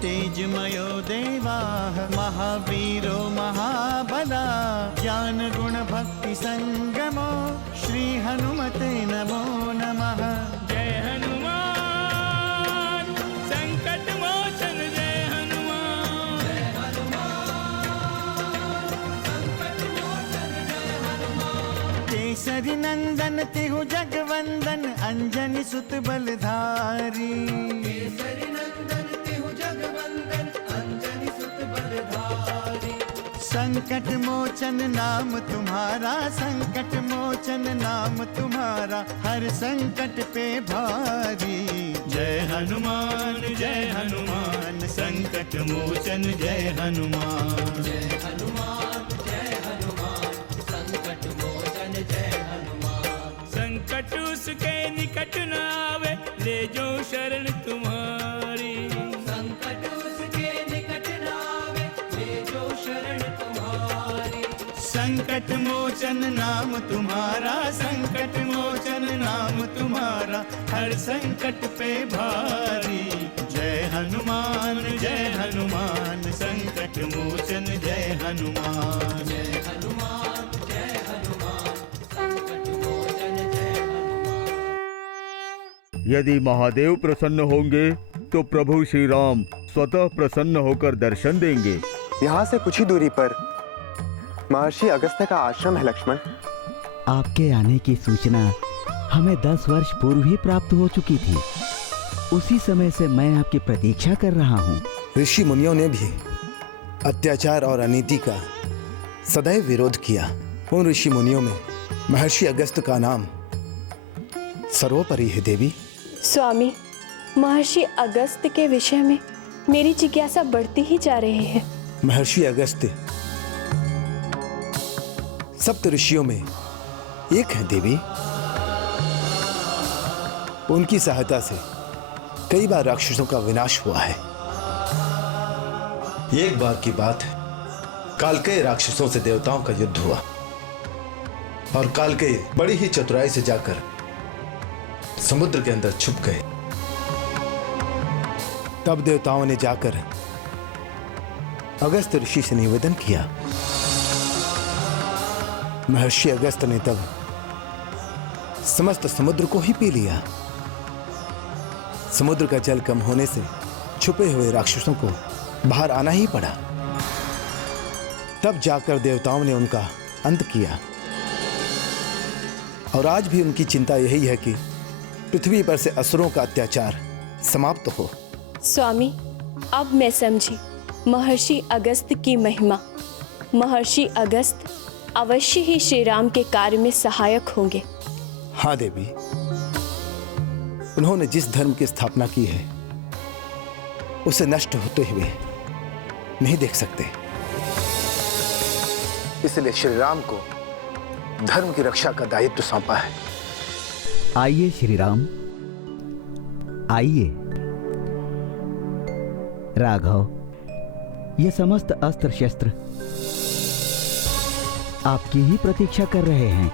तेजमयो देवाः महावीरो महाबला ज्ञान गुण भक्ति संगमो श्री हनुमते नमो नमः। जय हनुमान संकट मोचन जय हनुमान। जय हनुमान संकट मोचन जय हनुमान। केसरी नंदन तिहु जगवंदन अंजनी सुत बलधारी। केसरी नंदन तिहु जगवंदन अंजनी सुत बलधारी। संकट मोचन नाम तुम्हारा संकट मोचन नाम तुम्हारा हर संकट पे भारी। जय हनुमान संकट मोचन जय हनुमान। जय हनुमान संकट मोचन जय हनुमान। संकट उसके निकट न आवे ले जो शरण तुम्हारी। संकट उसके निकट न आवे ले जो शरण तुम्हारी। संकट मोचन नाम तुम्हारा संकट मोचन नाम तुम्हारा हर संकट पे भारी। जय हनुमान संकट मोचन जय हनुमान। जय हनुमान संकट मोचन जय हनुमान। यदि महादेव प्रसन्न होंगे तो प्रभु श्री राम स्वतः प्रसन्न होकर दर्शन देंगे। यहाँ से कुछ ही दूरी पर महर्षि अगस्त्य का आश्रम है लक्ष्मण। आपके आने की सूचना हमें 10 वर्ष पूर्व ही प्राप्त हो चुकी थी। उसी समय से मैं आपकी प्रतीक्षा कर रहा हूँ। ऋषि मुनियों ने भी अत्याचार और अनीति का सदैव विरोध किया। उन ऋषि मुनियों में महर्षि अगस्त्य का नाम सर्वोपरि है देवी। स्वामी, महर्षि अगस्त्य के विषय में मेरी जिज्ञासा बढ़ती ही जा रही है। महर्षि अगस्त्य सप्त ऋषियों में एक है देवी। उनकी सहायता से कई बार राक्षसों का विनाश हुआ है। एक बार की बात है, कालकेय राक्षसों से देवताओं का युद्ध हुआ और कालकेय बड़ी ही चतुराई से जाकर समुद्र के अंदर छुप गए। तब देवताओं ने जाकर अगस्त्य ऋषि से निवेदन किया। महर्षि अगस्त्य ने तब समस्त समुद्र को ही पी लिया। समुद्र का जल कम होने से छुपे हुए राक्षसों को बाहर आना ही पड़ा। तब जाकर देवताओं ने उनका अंत किया। और आज भी उनकी चिंता यही है कि पृथ्वी पर से असुरों का अत्याचार समाप्त हो। स्वामी, अब मैं समझी महर्षि अगस्त्य की महिमा। महर्षि अगस्त्य अवश्य ही श्री राम के कार्य में सहायक होंगे। हाँ देवी, उन्होंने जिस धर्म की स्थापना की है उसे नष्ट होते हुए नहीं देख सकते। इसलिए श्री राम को धर्म की रक्षा का दायित्व सौंपा है। आइए श्री राम, आइए। राघव, ये समस्त अस्त्र शस्त्र आपकी ही प्रतीक्षा कर रहे हैं।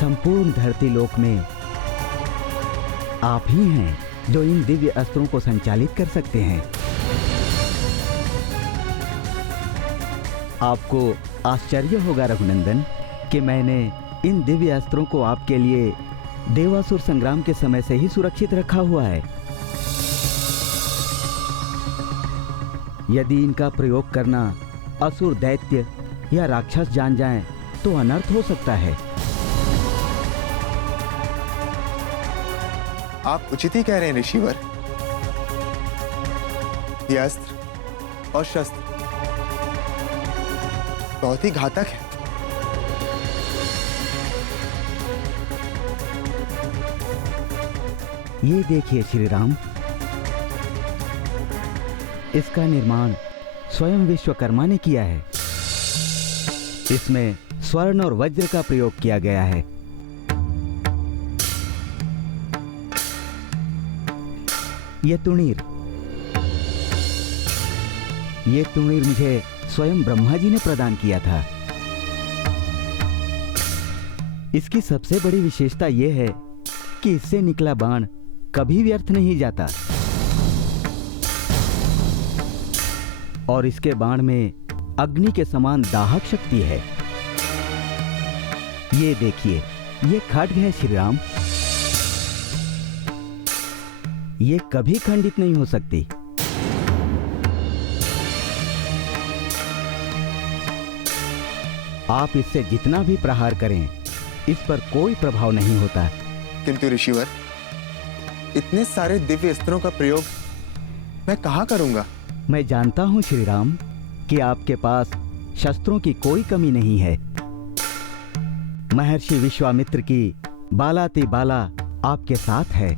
संपूर्ण धरती लोक में आप ही हैं जो इन दिव्य अस्त्रों को संचालित कर सकते हैं। आपको आश्चर्य होगा रघुनंदन कि मैंने इन दिव्य अस्त्रों को आपके लिए देवासुर संग्राम के समय से ही सुरक्षित रखा हुआ है। यदि इनका प्रयोग करना असुर, दैत्य या राक्षस जान जाएं, तो अनर्थ हो सकता है। आप उचित ही कह रहे हैं ऋषिवर। ये अस्त्र और शस्त्र बहुत ही घातक है। ये देखिए श्री राम, इसका निर्माण स्वयं विश्वकर्मा ने किया है। इसमें स्वर्ण और वज्र का प्रयोग किया गया है। ये तुणीर मुझे स्वयं ब्रह्मा जी ने प्रदान किया था। इसकी सबसे बड़ी विशेषता यह है कि इससे निकला बाण कभी व्यर्थ नहीं जाता और इसके बाण में अग्नि के समान दाहक शक्ति है। ये देखिए, ये खड्ग है श्री राम, ये कभी खंडित नहीं हो सकती। आप इससे जितना भी प्रहार करें, इस पर कोई प्रभाव नहीं होता। किंतु ऋषिवर, इतने सारे दिव्य अस्त्रों का प्रयोग मैं कहाँ करूंगा? मैं जानता हूं श्री राम कि आपके पास शस्त्रों की कोई कमी नहीं है। महर्षि विश्वामित्र की बालाति बाला आपके साथ है,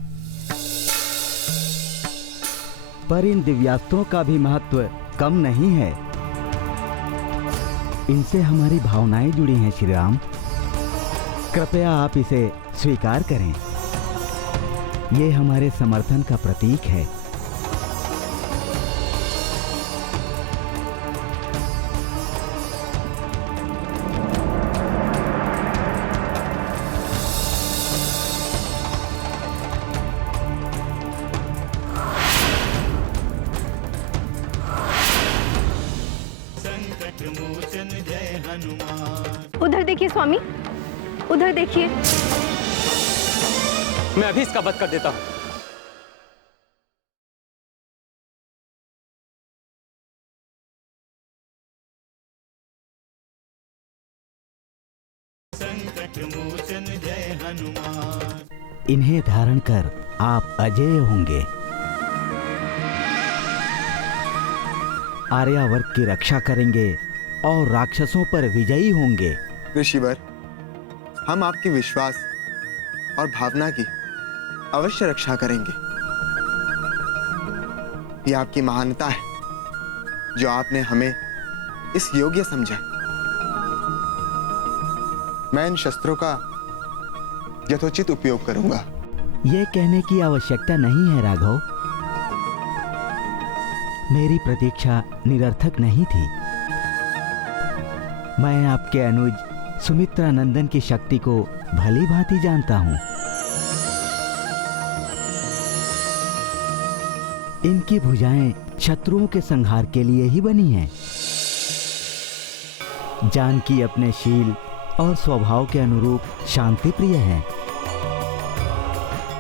पर इन दिव्यास्त्रों का भी महत्व कम नहीं है। इनसे हमारी भावनाएं जुड़ी हैं श्री राम, कृपया आप इसे स्वीकार करें। ये हमारे समर्थन का प्रतीक है। संकट मोचन जय हनुमान। उधर देखिए स्वामी, उधर देखिए। मैं अभी इसका वध कर देता हूं। संकट मोचन जय हनुमान। इन्हें धारण कर आप अजेय होंगे, आर्यावर्त की रक्षा करेंगे और राक्षसों पर विजयी होंगे। ऋषिवर, हम आपके विश्वास और भावना की अवश्य रक्षा करेंगे। यह आपकी महानता है जो आपने हमें इस योग्य समझा। मैं इन शस्त्रों का यथोचित उपयोग करूंगा। ये कहने की आवश्यकता नहीं है राघव, मेरी प्रतीक्षा निरर्थक नहीं थी। मैं आपके अनुज सुमित्रा नंदन की शक्ति को भली भांति जानता हूं। इनकी भुजाएं शत्रुओं के संहार के लिए ही बनी हैं। जानकी अपने शील और स्वभाव के अनुरूप शांति प्रिय हैं।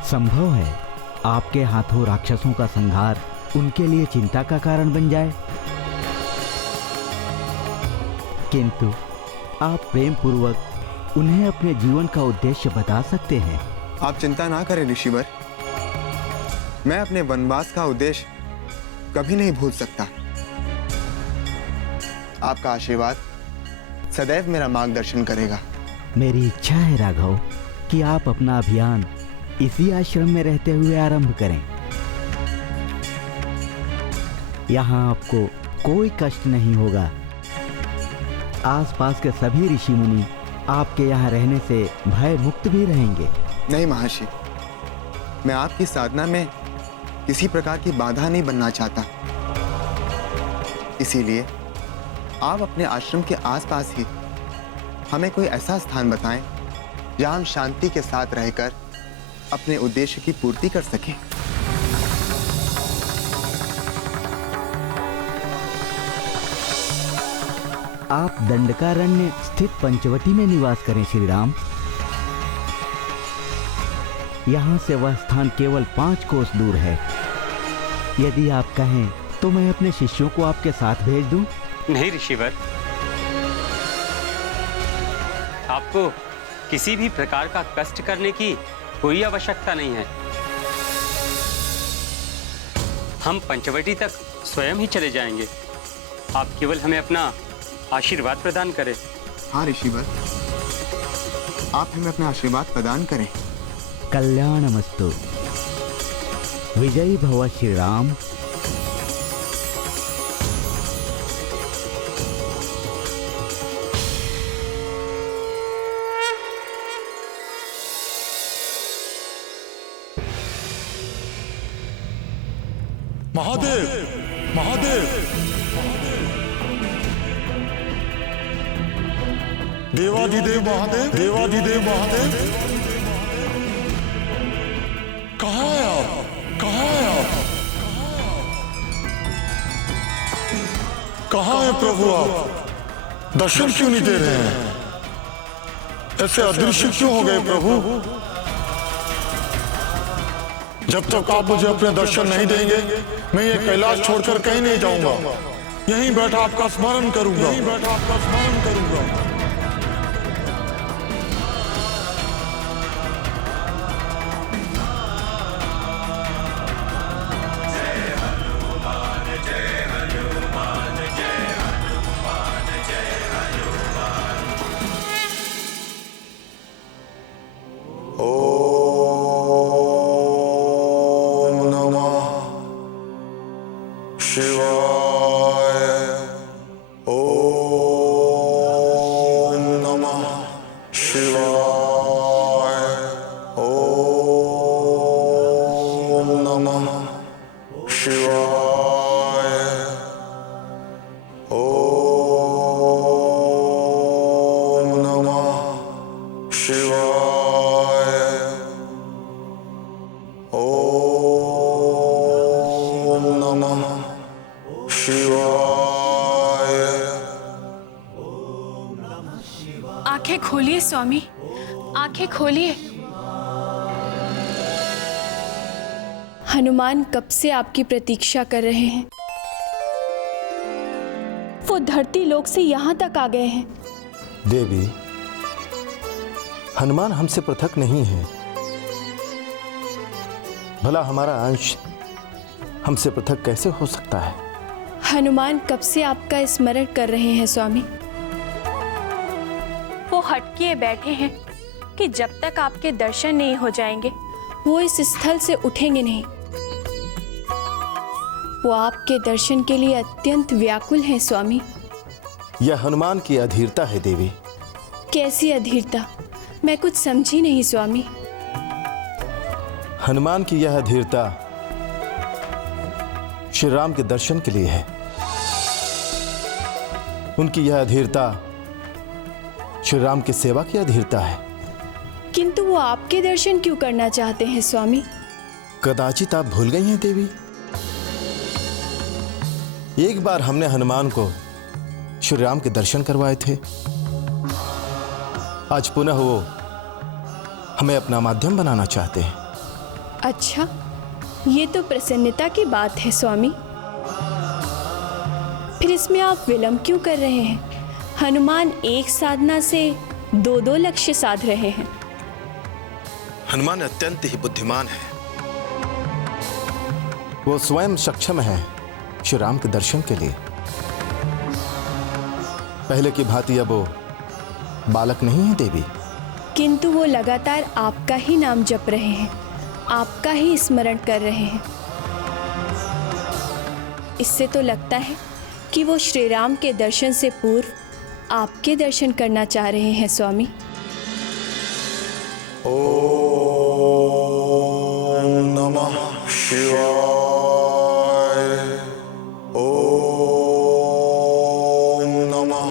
संभव है आपके हाथों राक्षसों का संहार उनके लिए चिंता का कारण बन जाए, किंतु आप प्रेम पूर्वक उन्हें अपने जीवन का उद्देश्य बता सकते हैं। आप चिंता ना करें ऋषिवर, मैं अपने वनवास का उद्देश्य कभी नहीं भूल सकता। आपका आशीर्वाद सदैव मेरा मार्गदर्शन करेगा। मेरी इच्छा है राघव कि आप अपना अभियान इसी आश्रम में रहते हुए आरंभ करें। यहाँ आपको कोई कष्ट नहीं होगा। आसपास के सभी ऋषि मुनि आपके यहाँ रहने से भय मुक्त भी रहेंगे। नहीं महर्षि, मैं आपकी साधना में किसी प्रकार की बाधा नहीं बनना चाहता। इसीलिए आप अपने आश्रम के आसपास ही हमें कोई ऐसा स्थान बताएं जहां हम शांति के साथ रहकर अपने उद्देश्य की पूर्ति कर सकें। आप दंडकारण्य स्थित पंचवटी में निवास करें श्री राम। यहाँ से वह स्थान केवल 5 कोस दूर है। यदि आप कहें तो मैं अपने शिष्यों को आपके साथ भेज दूं? नहीं ऋषिवर, आपको किसी भी प्रकार का कष्ट करने की कोई आवश्यकता नहीं है। हम पंचवटी तक स्वयं ही चले जाएंगे। आप केवल हमें अपना आशीर्वाद प्रदान करें। हाँ ऋषिवर, आप हमें अपना आशीर्वाद प्रदान करें। कल्याणमस्तु। विजयी भव श्री राम। महादेव, महादेव, देवाधिदेव महादेव, देवाधिदेव महादेव, कहाँ है आप? कहाँ है आप? कहाँ है प्रभु आप? दर्शन क्यों नहीं दे रहे हैं? ऐसे अदृश्य क्यों हो गए प्रभु? जब तक आप मुझे अपने दर्शन नहीं देंगे, मैं ये कैलाश छोड़कर कहीं नहीं जाऊंगा। यहीं बैठा आपका स्मरण करूंगा, यहीं बैठा आपका स्मरण करूंगा। आंखें खोलिए स्वामी, आंखें खोलिए। हनुमान कब से आपकी प्रतीक्षा कर रहे हैं। वो धरती लोक से यहाँ तक आ गए हैं। देवी, हनुमान हमसे पृथक नहीं है। भला हमारा अंश हमसे पृथक कैसे हो सकता है? हनुमान कब से आपका स्मरण कर रहे हैं स्वामी। वो हटकिए बैठे हैं कि जब तक आपके दर्शन नहीं हो जाएंगे वो इस स्थल से उठेंगे नहीं। वो आपके दर्शन के लिए अत्यंत व्याकुल हैं स्वामी। यह हनुमान की अधीरता है देवी। कैसी अधीरता? मैं कुछ समझी नहीं स्वामी। हनुमान की यह अधीरता श्री राम के दर्शन के लिए है। उनकी यह अधीरता श्री राम की सेवा की अधीरता है। किंतु वो आपके दर्शन क्यों करना चाहते हैं स्वामी? कदाचित आप भूल गई हैं देवी। एक बार हमने हनुमान को श्री राम के दर्शन करवाए थे। आज पुनः वो हमें अपना माध्यम बनाना चाहते हैं। अच्छा, ये तो प्रसन्नता की बात है स्वामी। फिर इसमें आप विलंब क्यों कर रहे हैं? हनुमान एक साधना से दो लक्ष्य साध रहे हैं। हनुमान अत्यंत ही बुद्धिमान है। वो स्वयं सक्षम है श्री राम के दर्शन के लिए। पहले की भांति अब वो बालक नहीं है देवी। किंतु वो लगातार आपका ही नाम जप रहे हैं, आपका ही स्मरण कर रहे हैं। इससे तो लगता है कि वो श्री राम के दर्शन से पूर्व आपके दर्शन करना चाह रहे हैं स्वामी। ओम नमः शिवाय। ओम नमः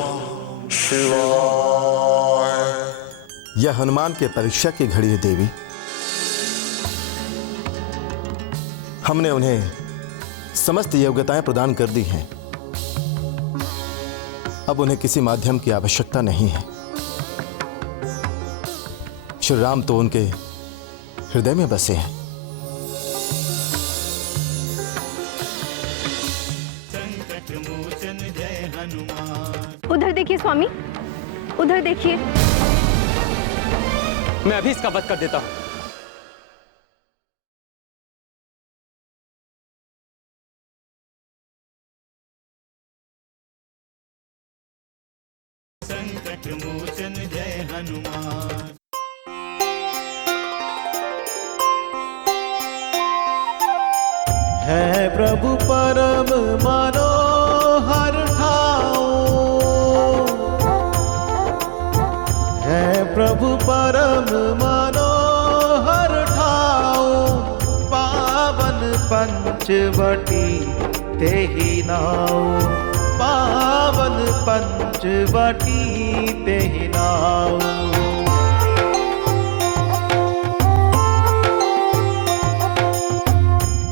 शिवाय। यह हनुमान के परीक्षा की घड़ी है देवी। हमने उन्हें समस्त योग्यताएं प्रदान कर दी हैं। अब उन्हें किसी माध्यम की आवश्यकता नहीं है। श्री राम तो उनके हृदय में बसे हैं। संकट मोचन जय हनुमान। उधर देखिए स्वामी, उधर देखिए। मैं अभी इसका वध कर देता हूं। संकट मोचन जय हनुमान। है प्रभु परम मनोहर ठाओ। है प्रभु परम मनोहर ठाओ। पावन पंचवटी तेहि नाओ। पावन पंच पंचवटी ते ही नाऊ।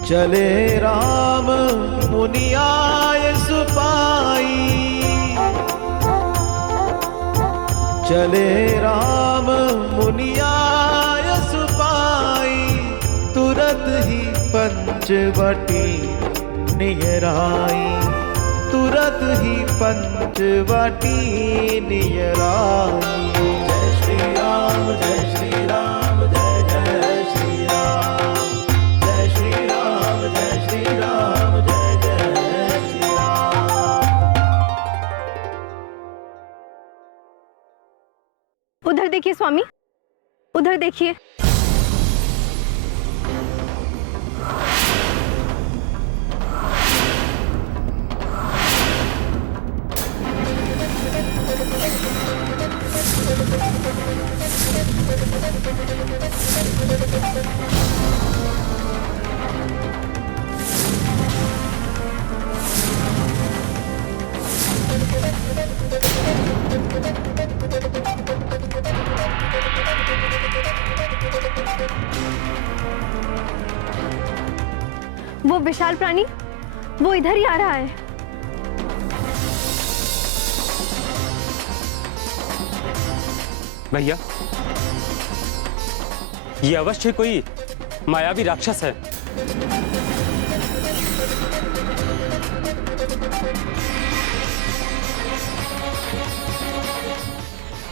चले राम मुनि आय सुपाई, चले राम मुनि आय सुपाई, तुरत ही पंचवटी नियराई, तुरत ही पंचवटी नियराई। जय श्री राम जय श्री राम जय जय श्री राम, जय श्री राम जय श्री राम जय जय श्री राम। उधर देखिए स्वामी, उधर देखिए। वो विशाल प्राणी, वो इधर ही आ रहा है। भैया, ये अवश्य कोई मायावी राक्षस है।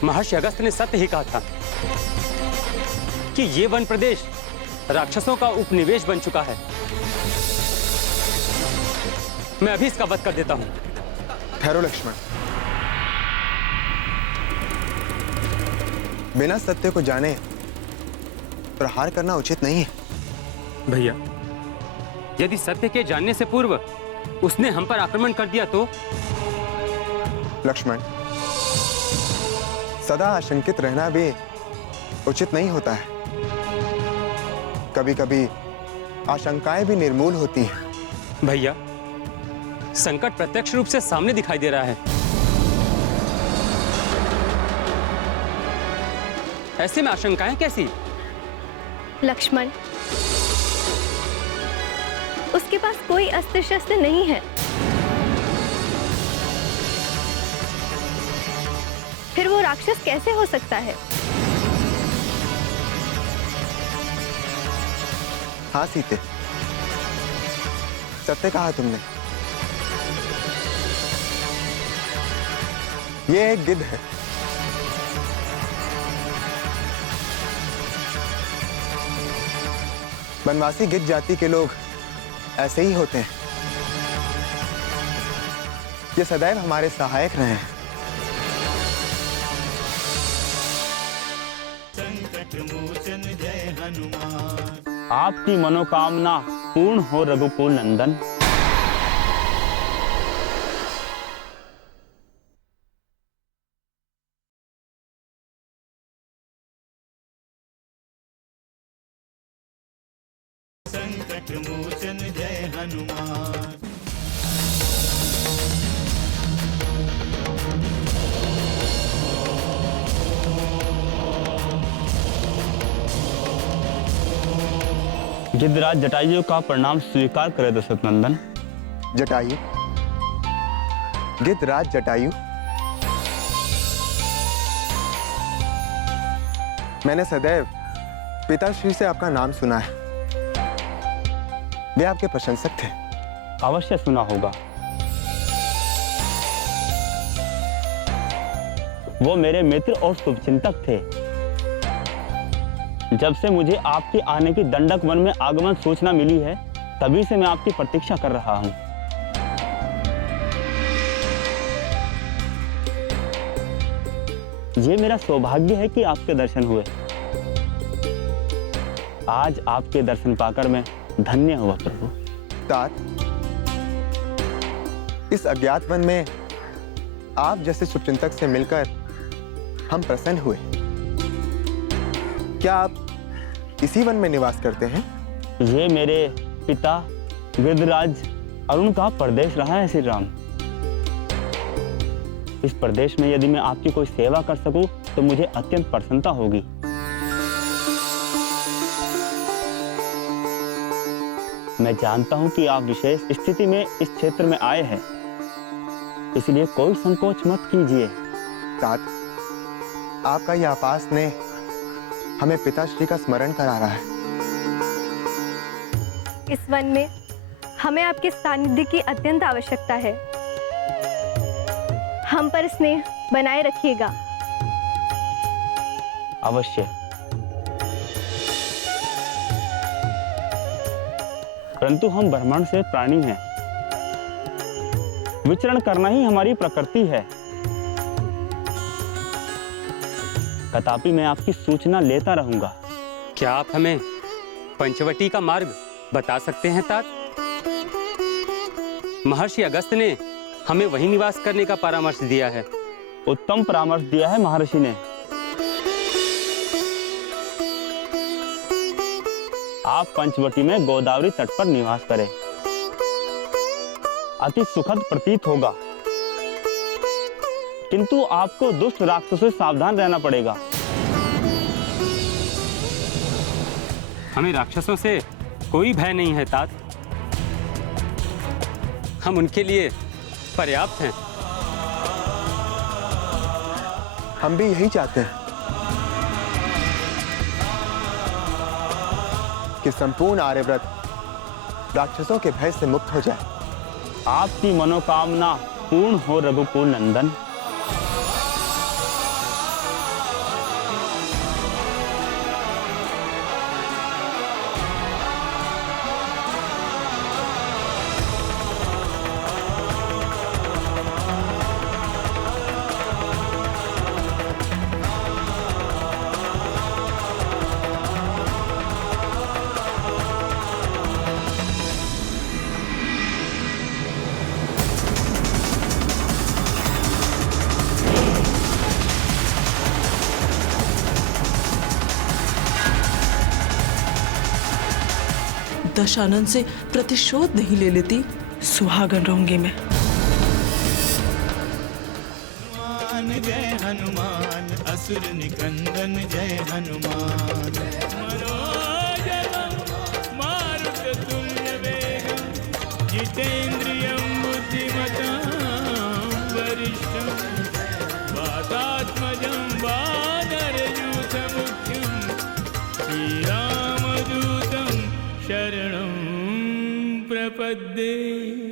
महर्षि अगस्त्य ने सत्य ही कहा था कि ये वन प्रदेश राक्षसों का उपनिवेश बन चुका है। मैं अभी इसका वध कर देता हूं। ठहरो लक्ष्मण, बिना सत्य को जाने प्रहार करना उचित नहीं है। भैया, यदि सत्य के जानने से पूर्व उसने हम पर आक्रमण कर दिया तो? लक्ष्मण, सदा आशंकित रहना भी उचित नहीं होता है। कभी कभी आशंकाएं भी निर्मूल होती हैं। भैया, संकट प्रत्यक्ष रूप से सामने दिखाई दे रहा है। ऐसे में आशंकाएं कैसी? लक्ष्मण, उसके पास कोई अस्त्र शस्त्र नहीं है, फिर वो राक्षस कैसे हो सकता है? हाँ सीते, सत्य कहा तुमने। ये एक गिद्ध है। वनवासी गिद्ध जाति के लोग ऐसे ही होते हैं। ये सदैव हमारे सहायक रहे हैं। संकट मोचन जय हनुमान। आपकी मनोकामना पूर्ण हो रघुकुल नंदन। संकट मोचन जय हनुमान। गिद्धराज जटायु का प्रणाम स्वीकार करे दशरथ नंदन। जटायु, गिद्धराज जटायु, मैंने सदैव पिताश्री से आपका नाम सुना है। वे आपके प्रशंसक थे। अवश्य सुना होगा। वो मेरे मित्र और शुभचिंतक थे। जब से मुझे आपके आने की दंडक वन में आगमन सूचना मिली है, तभी से मैं आपकी प्रतीक्षा कर रहा हूं। ये मेरा सौभाग्य है कि आपके दर्शन हुए। आज आपके दर्शन पाकर मैं धन्य हुआ प्रभु। तात, इस अज्ञात वन में आप जैसे शुभचिंतक से मिलकर हम प्रसन्न हुए। क्या आप इसी वन में निवास करते हैं? ये मेरे पिता गिद्धराज अरुण का परदेश रहा है श्री राम। इस प्रदेश में यदि मैं आपकी कोई सेवा कर सकूं तो मुझे अत्यंत प्रसन्नता होगी। मैं जानता हूं कि आप विशेष स्थिति में इस क्षेत्र में आए हैं, इसलिए कोई संकोच मत कीजिए। तात, आपका यह अपार स्नेह हमें पिताश्री का स्मरण करा रहा है। इस वन में हमें आपके सानिध्य की अत्यंत आवश्यकता है। हम पर स्नेह बनाए रखिएगा। अवश्य। परंतु हम ब्रह्मांड से प्राणी हैं, विचरण करना ही हमारी प्रकृति है। कदापि मैं आपकी सूचना लेता रहूंगा। क्या आप हमें पंचवटी का मार्ग बता सकते हैं तात? महर्षि अगस्त ने हमें वहीं निवास करने का परामर्श दिया है। उत्तम परामर्श दिया है महर्षि ने। आप पंचवटी में गोदावरी तट पर निवास करें, अति सुखद प्रतीत होगा। किंतु आपको दुष्ट राक्षसों से सावधान रहना पड़ेगा। हमें राक्षसों से कोई भय नहीं है तात। हम उनके लिए पर्याप्त हैं। हम भी यही चाहते हैं कि संपूर्ण आर्यव्रत राक्षसों के भय से मुक्त हो जाए। आपकी मनोकामना पूर्ण हो रघुकुल नंदन। दशानन से प्रतिशोध नहीं ले लेती, सुहागन रहूंगी मैं। हनुमान जय हनुमान, असुर निकंदन जय हनुमान। मनोजवं मारुततुल्यवेगं, जितेन्द्रियं बुद्धिमतां वरिष्ठं, वातात्मजं वानरयूथमुख्यं, श्रीरामदूतं शरणं प्रपद्ये।